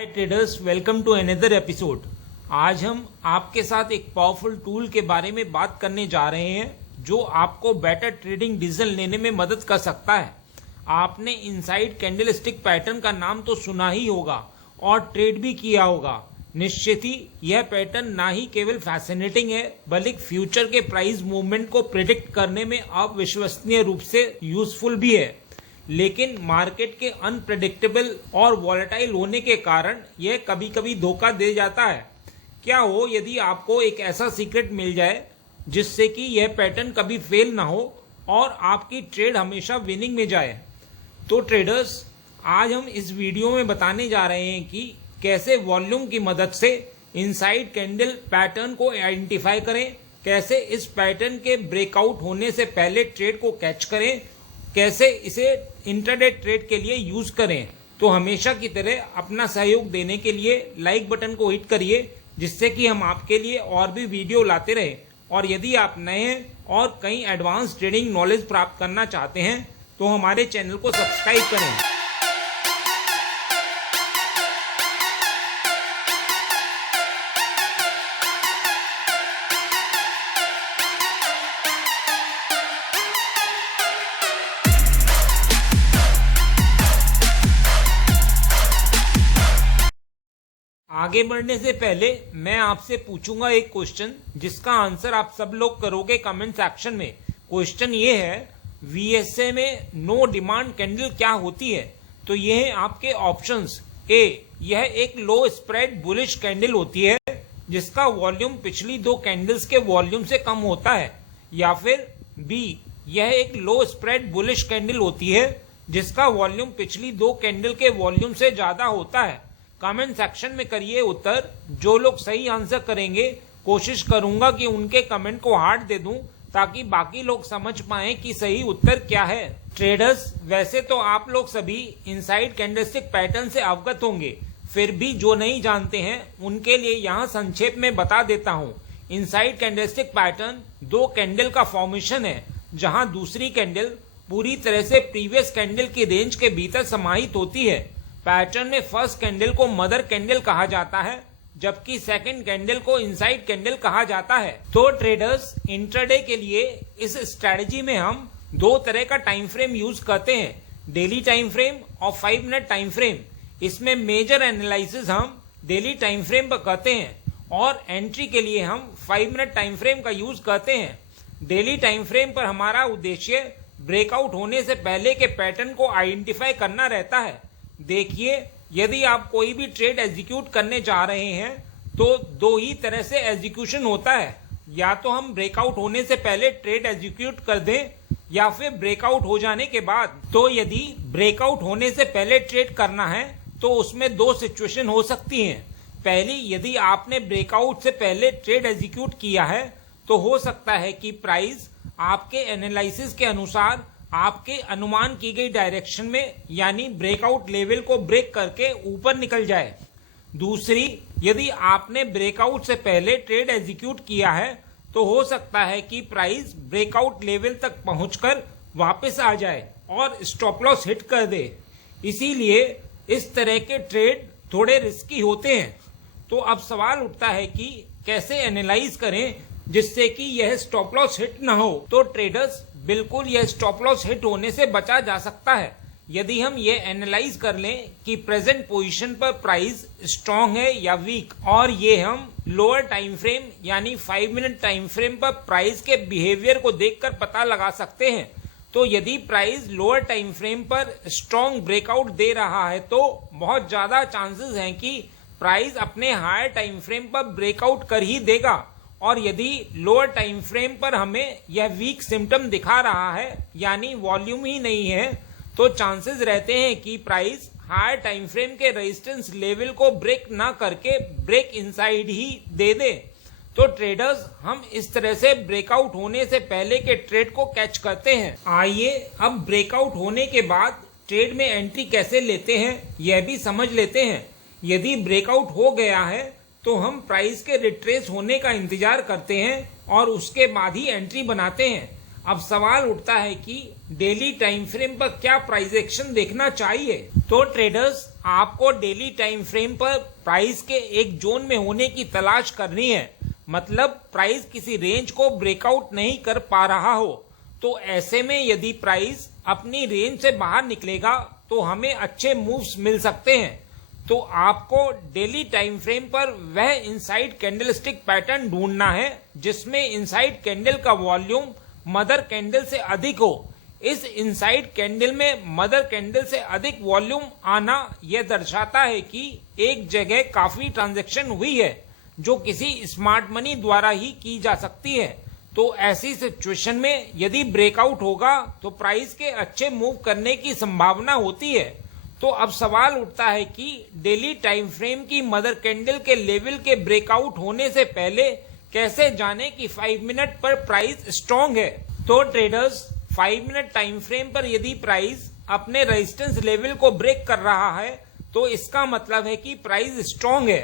Hi traders, welcome to another episode. आज हम आपके साथ एक पावरफुल टूल के बारे में बात करने जा रहे हैं जो आपको बेटर ट्रेडिंग डिसीजन लेने में मदद कर सकता है। आपने इनसाइड कैंडलस्टिक पैटर्न का नाम तो सुना ही होगा और ट्रेड भी किया होगा। निश्चित ही यह पैटर्न ना ही केवल फैसिनेटिंग है बल्कि फ्यूचर के प्राइस मूवमेंट को प्रिडिक्ट करने में अविश्वसनीय रूप से यूजफुल भी है। लेकिन मार्केट के अनप्रेडिक्टेबल और वॉलेटाइल होने के कारण यह कभी कभी धोखा दे जाता है। क्या हो यदि आपको एक ऐसा सीक्रेट मिल जाए जिससे कि यह पैटर्न कभी फेल ना हो और आपकी ट्रेड हमेशा विनिंग में जाए। तो ट्रेडर्स, आज हम इस वीडियो में बताने जा रहे हैं कि कैसे वॉल्यूम की मदद से इनसाइड कैंडल पैटर्न को आइडेंटिफाई करें, कैसे इस पैटर्न के ब्रेकआउट होने से पहले ट्रेड को कैच करें, कैसे इसे इंट्राडे ट्रेड के लिए यूज करें। तो हमेशा की तरह अपना सहयोग देने के लिए लाइक बटन को हिट करिए, जिससे कि हम आपके लिए और भी वीडियो लाते रहें। और यदि आप नए हैं और कई एडवांस ट्रेडिंग नॉलेज प्राप्त करना चाहते हैं तो हमारे चैनल को सब्सक्राइब करें। आगे बढ़ने से पहले मैं आपसे पूछूंगा एक क्वेश्चन जिसका आंसर आप सब लोग करोगे कमेंट सेक्शन में। क्वेश्चन ये है, वीएसए में नो डिमांड कैंडल क्या होती है? तो ये है आपके ऑप्शंस। ए, यह एक लो स्प्रेड बुलिश कैंडल होती है जिसका वॉल्यूम पिछली दो कैंडल्स के वॉल्यूम से कम होता है। या फिर बी, यह एक लो स्प्रेड बुलिश कैंडल होती है जिसका वॉल्यूम पिछली दो कैंडल के वॉल्यूम से ज्यादा होता है। कमेंट सेक्शन में करिए उत्तर। जो लोग सही आंसर करेंगे कोशिश करूंगा कि उनके कमेंट को हार्ट दे दूं ताकि बाकी लोग समझ पाएं कि सही उत्तर क्या है। ट्रेडर्स, वैसे तो आप लोग सभी इनसाइड कैंडलस्टिक पैटर्न से अवगत होंगे, फिर भी जो नहीं जानते हैं उनके लिए यहाँ संक्षेप में बता देता हूँ। इनसाइड कैंडलस्टिक पैटर्न दो कैंडल का फॉर्मेशन है जहाँ दूसरी कैंडल पूरी तरह से प्रीवियस कैंडल की रेंज के भीतर समाहित होती है। पैटर्न में फर्स्ट कैंडल को मदर कैंडल कहा जाता है जबकि सेकंड कैंडल को इनसाइड कैंडल कहा जाता है। तो ट्रेडर्स, इंट्राडे के लिए इस स्ट्रेटजी में हम दो तरह का टाइम फ्रेम यूज करते हैं, डेली टाइम फ्रेम और 5 मिनट टाइम फ्रेम। इसमें मेजर एनालिसिस हम डेली टाइम फ्रेम पर करते हैं और एंट्री के लिए हम 5 मिनट टाइम फ्रेम का यूज करते हैं। डेली टाइम फ्रेम पर हमारा उद्देश्य ब्रेकआउट होने से पहले के पैटर्न को आइडेंटिफाई करना रहता है। देखिए, यदि आप कोई भी ट्रेड एग्जीक्यूट करने जा रहे हैं तो दो ही तरह से एग्जीक्यूशन होता है। या तो हम ब्रेकआउट होने से पहले ट्रेड एग्जीक्यूट कर दें या फिर ब्रेकआउट हो जाने के बाद। तो यदि ब्रेकआउट होने से पहले ट्रेड करना है तो उसमें दो सिचुएशन हो सकती हैं। पहली, यदि आपने ब्रेकआउट से पहले ट्रेड एग्जीक्यूट किया है तो हो सकता है कि प्राइस आपके एनालिसिस के अनुसार आपके अनुमान की गई डायरेक्शन में यानी ब्रेकआउट लेवल को ब्रेक करके ऊपर निकल जाए। दूसरी, यदि आपने ब्रेकआउट से पहले ट्रेड एग्जीक्यूट किया है तो हो सकता है कि प्राइस ब्रेकआउट लेवल तक पहुंचकर वापस आ जाए और स्टॉप लॉस हिट कर दे। इसीलिए इस तरह के ट्रेड थोड़े रिस्की होते हैं। तो अब सवाल उठता है कि कैसे एनालाइज करें जिससे कि यह स्टॉप लॉस हिट न हो। तो ट्रेडर्स, बिल्कुल यह स्टॉप लॉस हिट होने से बचा जा सकता है यदि हम ये एनालाइज कर लें कि प्रेजेंट पोजीशन पर प्राइस स्ट्रांग है या वीक, और ये हम लोअर टाइम फ्रेम यानी 5 मिनट टाइम फ्रेम पर प्राइस के बिहेवियर को देखकर पता लगा सकते हैं। तो यदि प्राइस लोअर टाइम फ्रेम पर स्ट्रांग ब्रेकआउट दे रहा है तो बहुत ज्यादा चांसेस हैं कि प्राइस अपने हायर टाइम फ्रेम पर ब्रेकआउट कर ही देगा। और यदि लोअर टाइम फ्रेम पर हमें यह वीक सिम्टम दिखा रहा है यानी वॉल्यूम ही नहीं है तो चांसेस रहते हैं कि प्राइस हायर टाइम फ्रेम के रेजिस्टेंस लेवल को ब्रेक ना करके ब्रेक इनसाइड ही दे दे। तो ट्रेडर्स, हम इस तरह से ब्रेकआउट होने से पहले के ट्रेड को कैच करते हैं। आइए अब ब्रेकआउट होने के बाद ट्रेड में एंट्री कैसे लेते हैं यह भी समझ लेते हैं। यदि ब्रेकआउट हो गया है तो हम प्राइस के रिट्रेस होने का इंतजार करते हैं और उसके बाद ही एंट्री बनाते हैं। अब सवाल उठता है कि डेली टाइम फ्रेम पर क्या प्राइस एक्शन देखना चाहिए। तो ट्रेडर्स, आपको डेली टाइम फ्रेम पर प्राइस के एक जोन में होने की तलाश करनी है, मतलब प्राइस किसी रेंज को ब्रेकआउट नहीं कर पा रहा हो। तो ऐसे में यदि प्राइस अपनी रेंज से बाहर निकलेगा तो हमें अच्छे मूव्स मिल सकते हैं। तो आपको डेली टाइम फ्रेम पर वह इनसाइड कैंडलस्टिक पैटर्न ढूंढना है जिसमें इनसाइड कैंडल का वॉल्यूम मदर कैंडल से अधिक हो। इस इनसाइड कैंडल में मदर कैंडल से अधिक वॉल्यूम आना यह दर्शाता है कि एक जगह काफी ट्रांजैक्शन हुई है जो किसी स्मार्ट मनी द्वारा ही की जा सकती है। तो ऐसी सिचुएशन में यदि ब्रेकआउट होगा तो प्राइस के अच्छे मूव करने की संभावना होती है। तो अब सवाल उठता है कि डेली टाइम फ्रेम की मदर कैंडल के लेवल के ब्रेकआउट होने से पहले कैसे जाने कि 5 मिनट पर प्राइस स्ट्रॉन्ग है। तो ट्रेडर्स 5 मिनट टाइम फ्रेम पर यदि प्राइस अपने रेजिस्टेंस लेवल को ब्रेक कर रहा है तो इसका मतलब है कि प्राइस स्ट्रॉन्ग है।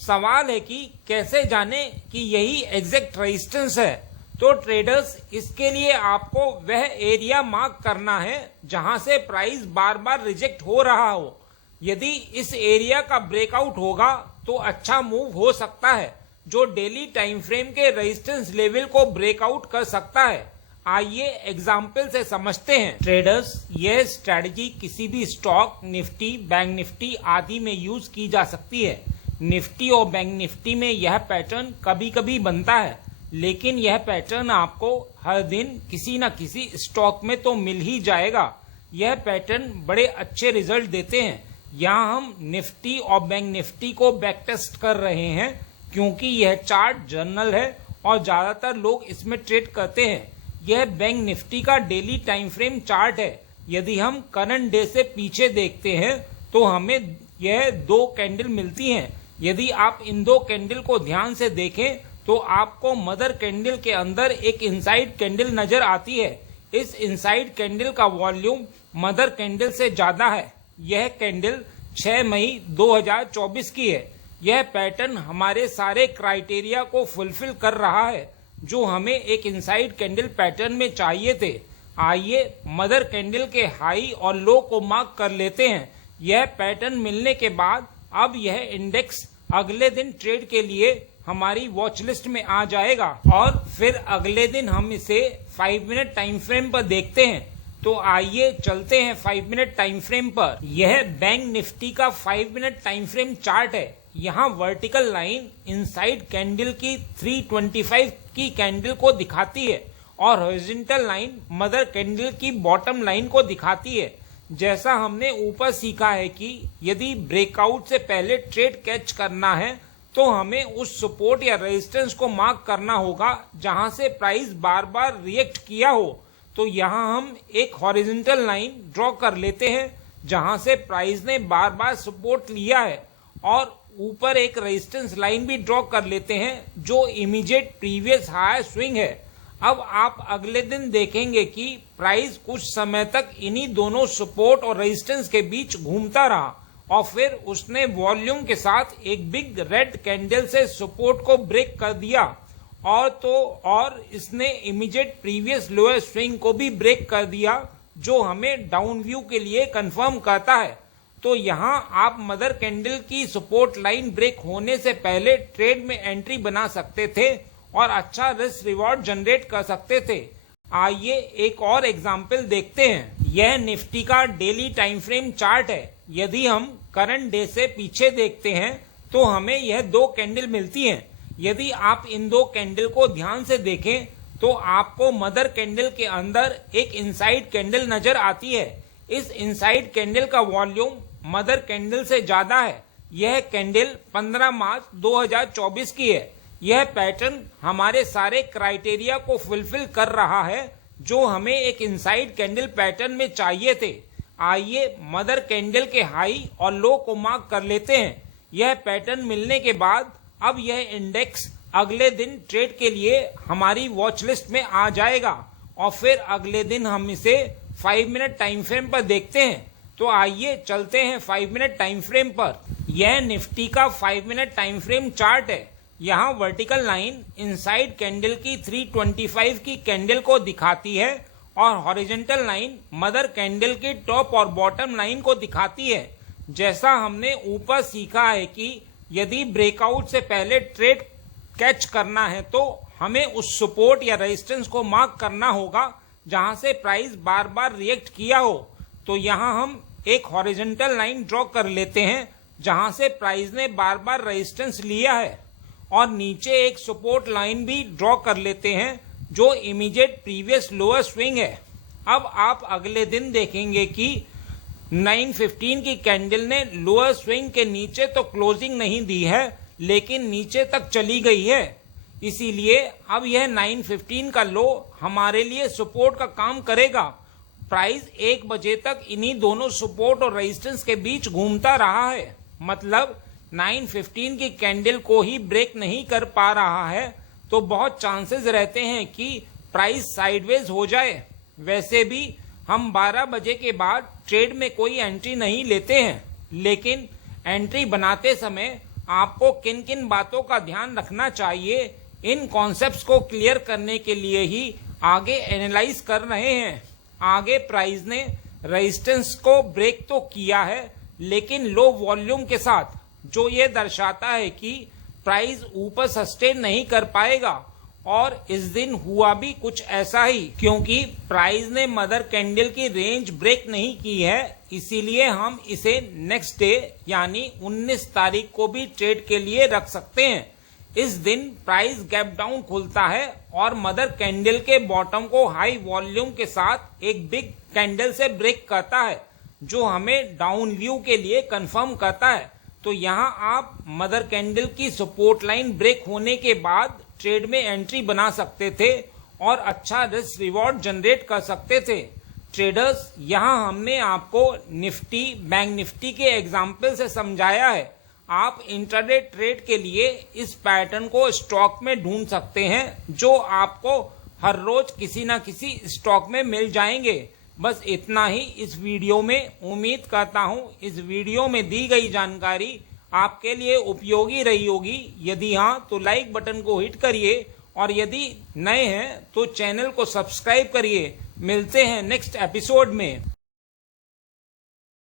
सवाल है कि कैसे जाने कि यही एग्जैक्ट रेजिस्टेंस है। तो ट्रेडर्स इसके लिए आपको वह एरिया मार्क करना है जहां से प्राइस बार बार रिजेक्ट हो रहा हो। यदि इस एरिया का ब्रेकआउट होगा तो अच्छा मूव हो सकता है जो डेली टाइम फ्रेम के रेजिस्टेंस लेवल को ब्रेकआउट कर सकता है। आइए एग्जाम्पल से समझते हैं। ट्रेडर्स, यह स्ट्रेटजी किसी भी स्टॉक, निफ्टी, बैंक निफ्टी आदि में यूज की जा सकती है। निफ्टी और बैंक निफ्टी में यह पैटर्न कभी कभी बनता है, लेकिन यह पैटर्न आपको हर दिन किसी न किसी स्टॉक में तो मिल ही जाएगा। यह पैटर्न बड़े अच्छे रिजल्ट देते हैं। यहाँ हम निफ्टी और बैंक निफ्टी को बैक टेस्ट कर रहे हैं क्योंकि यह चार्ट जर्नल है और ज्यादातर लोग इसमें ट्रेड करते हैं। यह बैंक निफ्टी का डेली टाइम फ्रेम चार्ट है। यदि हम करंट डे से पीछे देखते हैं तो हमें यह 2 कैंडल मिलती हैं। यदि आप इन 2 कैंडल को ध्यान से देखें तो आपको मदर कैंडल के अंदर एक इनसाइड कैंडल नजर आती है। इस इनसाइड कैंडल का वॉल्यूम मदर कैंडल से ज्यादा है। यह कैंडल 6 मई 2024 की है। यह पैटर्न हमारे सारे क्राइटेरिया को फुलफिल कर रहा है जो हमें एक इनसाइड कैंडल पैटर्न में चाहिए थे। आइए मदर कैंडल के हाई और लो को मार्क कर लेते हैं। यह पैटर्न मिलने के बाद अब यह इंडेक्स अगले दिन ट्रेड के लिए हमारी वॉच लिस्ट में आ जाएगा और फिर अगले दिन हम इसे 5 मिनट टाइम फ्रेम पर देखते हैं। तो आइए चलते हैं 5 मिनट टाइम फ्रेम पर। यह बैंक निफ्टी का 5 मिनट टाइम फ्रेम चार्ट है। यहाँ वर्टिकल लाइन इनसाइड कैंडल की 325 की कैंडल को दिखाती है और हॉरिजॉन्टल लाइन मदर कैंडल की बॉटम लाइन को दिखाती है। जैसा हमने ऊपर सीखा है कि यदि ब्रेकआउट से पहले ट्रेड कैच करना है तो हमें उस सपोर्ट या रेजिस्टेंस को मार्क करना होगा जहां से प्राइस बार बार रिएक्ट किया हो। तो यहाँ हम एक हॉरिजॉन्टल लाइन ड्रॉ कर लेते हैं जहां से प्राइस ने बार बार सपोर्ट लिया है और ऊपर एक रेजिस्टेंस लाइन भी ड्रॉ कर लेते हैं जो इमीडिएट प्रीवियस हाई स्विंग है। अब आप अगले दिन देखेंगे कि प्राइस कुछ समय तक इन्हीं दोनों सपोर्ट और रेजिस्टेंस के बीच घूमता रहा और फिर उसने वॉल्यूम के साथ एक बिग रेड कैंडल से सपोर्ट को ब्रेक कर दिया और इसने इमीडिएट प्रीवियस लोअर स्विंग को भी ब्रेक कर दिया जो हमें डाउन व्यू के लिए कंफर्म करता है। तो यहाँ आप मदर कैंडल की सपोर्ट लाइन ब्रेक होने से पहले ट्रेड में एंट्री बना सकते थे और अच्छा रिस्क रिवॉर्ड जनरेट कर सकते थे। आइए एक और एग्जांपल देखते हैं। यह निफ्टी का डेली टाइम फ्रेम चार्ट है। यदि हम करंट डे से पीछे देखते हैं तो हमें यह 2 कैंडल मिलती हैं। यदि आप इन 2 कैंडल को ध्यान से देखें तो आपको मदर कैंडल के अंदर एक इनसाइड कैंडल नजर आती है। इस इनसाइड कैंडल का वॉल्यूम मदर कैंडल से ज्यादा है। यह कैंडल 15 मार्च 2024 की है। यह पैटर्न हमारे सारे क्राइटेरिया को फुलफिल कर रहा है जो हमें एक इनसाइड कैंडल पैटर्न में चाहिए थे। आइए मदर कैंडल के हाई और लो को मार्क कर लेते हैं। यह पैटर्न मिलने के बाद अब यह इंडेक्स अगले दिन ट्रेड के लिए हमारी वॉच लिस्ट में आ जाएगा और फिर अगले दिन हम इसे 5 मिनट टाइम फ्रेम पर देखते हैं। तो आइए चलते हैं 5 मिनट टाइम फ्रेम पर। यह निफ्टी का 5 मिनट टाइम फ्रेम चार्ट है। यहाँ वर्टिकल लाइन इनसाइड कैंडल की 325 की कैंडल को दिखाती है और हॉरिजॉन्टल लाइन मदर कैंडल की टॉप और बॉटम लाइन को दिखाती है। जैसा हमने ऊपर सीखा है कि यदि ब्रेकआउट से पहले ट्रेड कैच करना है तो हमें उस सपोर्ट या रेजिस्टेंस को मार्क करना होगा जहां से प्राइस बार बार रिएक्ट किया हो। तो यहां हम एक हॉरिजॉन्टल लाइन ड्रॉ कर लेते हैं जहां से प्राइस ने बार बार रेजिस्टेंस लिया है, और नीचे एक सपोर्ट लाइन भी ड्रॉ कर लेते हैं जो इमीडिएट प्रीवियस लोअर स्विंग है। अब आप अगले दिन देखेंगे कि 9:15 की कैंडल ने लोअर स्विंग के नीचे तो क्लोजिंग नहीं दी है, लेकिन नीचे तक चली गई है। इसीलिए अब यह 9:15 का लो हमारे लिए सपोर्ट का काम करेगा। प्राइस 1 बजे तक इन्हीं दोनों सपोर्ट और रेजिस्टेंस के बीच घूमता रहा है, मतलब 9:15 की कैंडल को ही ब्रेक नहीं कर पा रहा है, तो बहुत चांसेस रहते हैं कि प्राइस साइडवेज हो जाए। वैसे भी हम 12 बजे के बाद ट्रेड में कोई एंट्री नहीं लेते हैं, लेकिन एंट्री बनाते समय आपको किन किन बातों का ध्यान रखना चाहिए, इन कॉन्सेप्ट्स को क्लियर करने के लिए ही आगे एनालाइज कर रहे हैं। आगे प्राइस ने रेजिस्टेंस को ब्रेक तो किया है, लेकिन लो वॉल्यूम के साथ, जो ये दर्शाता है कि प्राइस ऊपर सस्टेन नहीं कर पाएगा। और इस दिन हुआ भी कुछ ऐसा ही, क्योंकि प्राइस ने मदर कैंडल की रेंज ब्रेक नहीं की है, इसीलिए हम इसे नेक्स्ट डे यानी 19 तारीख को भी ट्रेड के लिए रख सकते हैं। इस दिन प्राइस गैप डाउन खुलता है और मदर कैंडल के बॉटम को हाई वॉल्यूम के साथ एक बिग कैंडल से ब्रेक करता है, जो हमें डाउन व्यू के लिए कंफर्म करता है। तो यहाँ आप मदर कैंडल की सपोर्ट लाइन ब्रेक होने के बाद ट्रेड में एंट्री बना सकते थे और अच्छा रिस्क रिवॉर्ड जनरेट कर सकते थे। ट्रेडर्स, यहाँ हमने आपको निफ्टी, बैंक निफ्टी के एग्जाम्पल से समझाया है। आप इंट्राडे ट्रेड के लिए इस पैटर्न को स्टॉक में ढूंढ सकते हैं, जो आपको हर रोज किसी न किसी स्टॉक में मिल जाएंगे। बस इतना ही इस वीडियो में। उम्मीद करता हूँ इस वीडियो में दी गई जानकारी आपके लिए उपयोगी रही होगी। यदि हाँ तो लाइक बटन को हिट करिए, और यदि नए हैं तो चैनल को सब्सक्राइब करिए। मिलते हैं नेक्स्ट एपिसोड में।